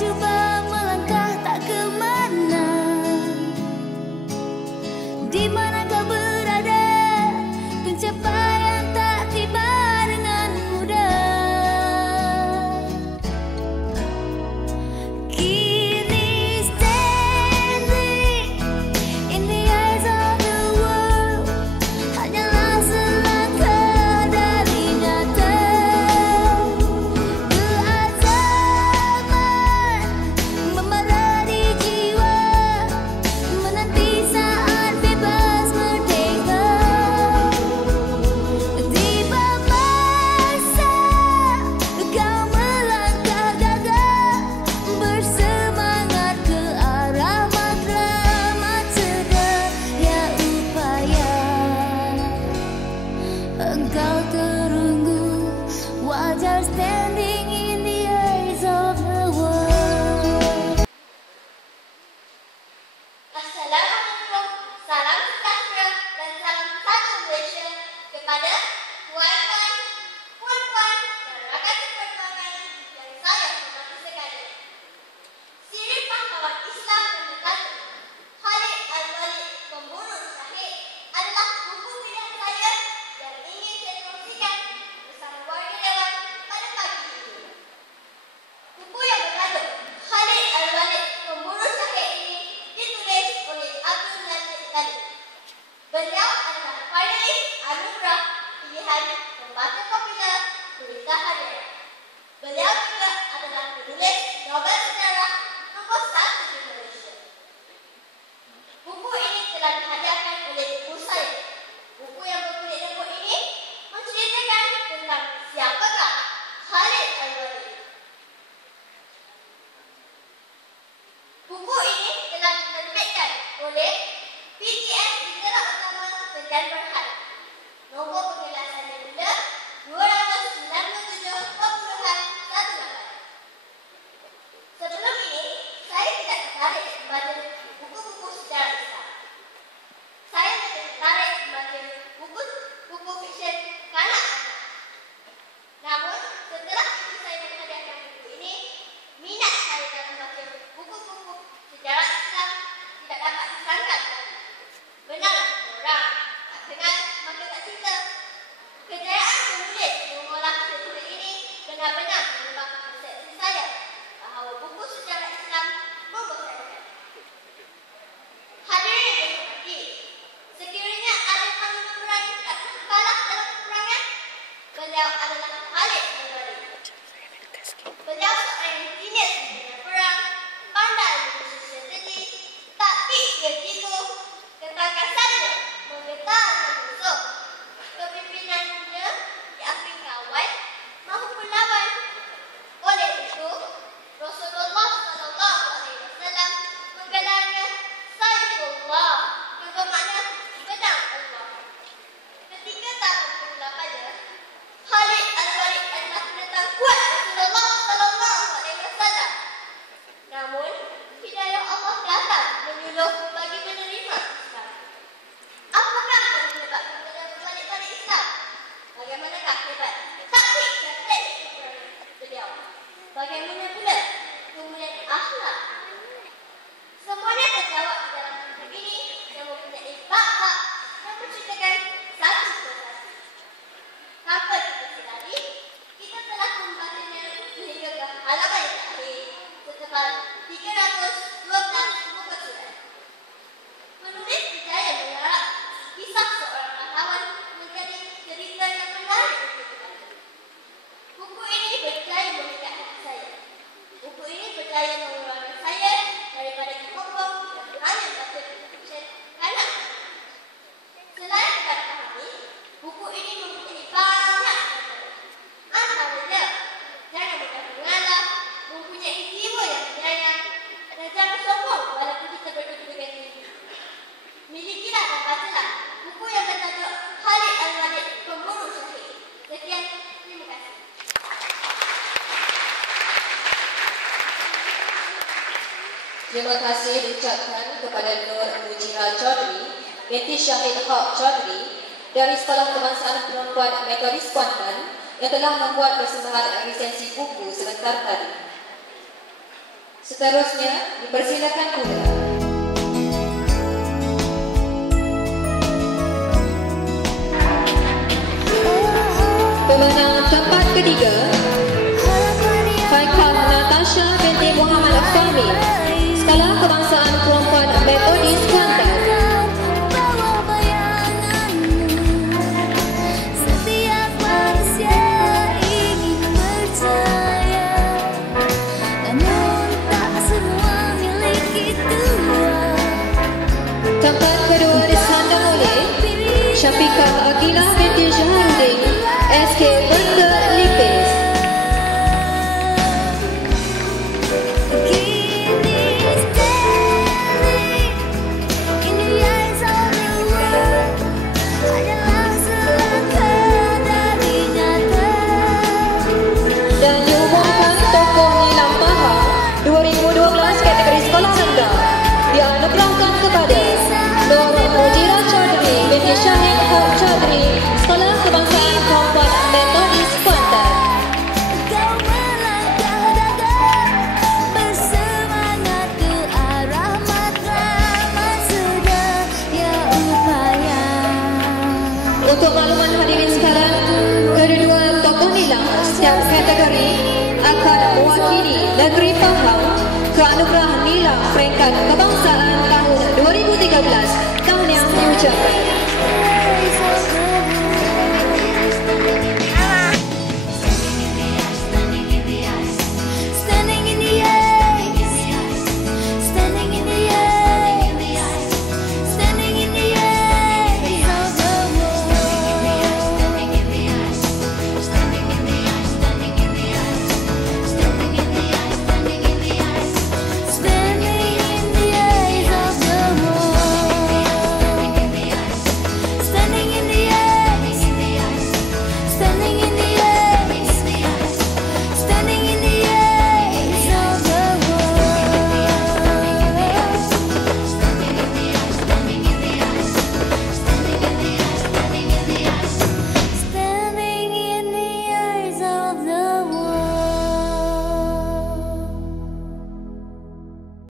cuba melangkah tak kemana. Di mana kau berada, pencapaian tak tiba dengan mudah. Kini standing in the eyes of the world, hanyalah selangkah dari nyata. Keazaman membara di jiwa, menanti saat bebas merdeka. Tiba masa kau melangkah gagah, bersemangat ke arah matlamat sedaya upaya. Engkau terunggu, wajar standing in the eyes of the world. Assalamualaikum, salam sejahtera dan salam satu Malaysia kepada tuan-tuan, puan-puan dan rakan seperjuangan yang saya hormati sekalian. Siri Pahlawan Islam Nombor 1, Khalid Al-Walid Pembunuh Syahid adalah buku pilihan saya yang ingin saya kongsikan bersama warga dewan pada pagi ini. Buku yang bertajuk Khalid Al-Walid Pembunuh Syahid ini ditulis oleh Abdul Latif Khalid. Beliau adalah finalis anugerah pilihan pembaca popular Berita Harian. Beliau juga adalah penulis novel sejarah nombor 1 di Malaysia. Buku ini telah dihadiahkan oleh ibu saya. Buku yang berkulit lembut ini menceritakan tentang siapakah Khalid Al-Walid. Buku ini telah diterbitkan oleh PTS Litera Utama Sedan Berhad. Nombor pengelasannya pula 297.18. Sebelum ini, saya tidak tertarik membaca buku-buku sejarah Islam. Saya lebih tertarik membaca buku fiksyen kanak-kanak. Namun, setelah ibu saya menghadiahkan buku ini, minat saya dalam membaca buku-buku sejarah Islam tidak dapat disangkal lagi. Benarlah orang tak kenal maka tak cinta. Kejayaan penulis mengolah cerita ini benar-benar mengubah persepsi saya bahawa buku sejarah Islam membosankan. Hadirin yang dihormati, sekiranya ada panglima perang yang tak kalah dalam peperangan, beliau adalah Khalid Al-Walid. Beliau seorang yang jenis dengan perang, pandai menyusun strategi, taktik dia jitu, ketangkasannya menggetarkan musuh. Kepimpinannya diakui kawan maupun lawan. Oleh itu, Rasulullah SAW menggelarnya Saifullah, yang bermakna pedang Allah. Ketika tahun ke-8, Khalid Al-Walid adalah penentang kuat Rasulullah SAW. Namun, hidayah Allah datang menyuruh bagi menerima Islam. Apakah yang menyebabkan beliau berbalik-balik Islam? Bagaimanakah hebat taktik dan teknik peperangan beliau? Bagaimana pula kemuliaan akhlak? Semuanya terjawab di dalam buku ini yang mempunyai bab-bab yang menceritakan satu persatu. Tanpa kita sedari, kita telah membacanya sehingga ke halaman yang terakhir setebal 312 muka surat. Penulis berjaya menggarap kisah seorang pahlawan menjadi cerita yang menarik untuk dibaca. Buku ini berjaya memikat hati saya. Buku ini berjaya mengeluarkan saya daripada dikongkong dan hanya membaca buku fiksyen kanak-kanak. Selain dapat pahami, buku ini mempunyai banyak pelajaran. Antaranya, jangan mudah mengalah, mempunyai jiwa yang berjaya, dan jangan sombong walaupun kita bertemu dengan diri. Milikilah dan bacalah buku yang bertajuk Khalid Al-Walid Pembunuh Syahid. Sekian, terima kasih. Terima kasih diucapkan kepada Nur Mujira Chaudhry, binti Syahid Haq Chaudhry dari Sekolah Kebangsaan Perempuan Metodis Kuantan yang telah membuat persembahan resensi buku sebentar tadi. Seterusnya, dipersilakan pula pemenang tempat ketiga, Haikal Natasha binti Muhammad Fahmi, Sekolah Kebangsaan Perempuan Metodis Kuantan. Setiap manusia ingin percaya, namun tak semua miliki dua. Tempat kedua disandang oleh Syafiqah Aqilah binti Syahrudin, SK Benda Lipis. Dan diumumkan tokoh Nilam Maha 2012 kategori sekolah rendah dianugerahkan kepada Nur Mujira Chaudhry binti Syahid Haq Chaudhry, Sekolah Kebangsaan Perempuan Metodis Kuantan. Kau melangkah gagah bersemangat ke arah matlamat sedaya upaya. Untuk makluman hadirin sekalian, kedua tokoh Nilam setiap kategori akan mewakili negeri Pahang ke anugerah Nilam peringkat kebangsaan tahun 2013. Tahniah diucapkan.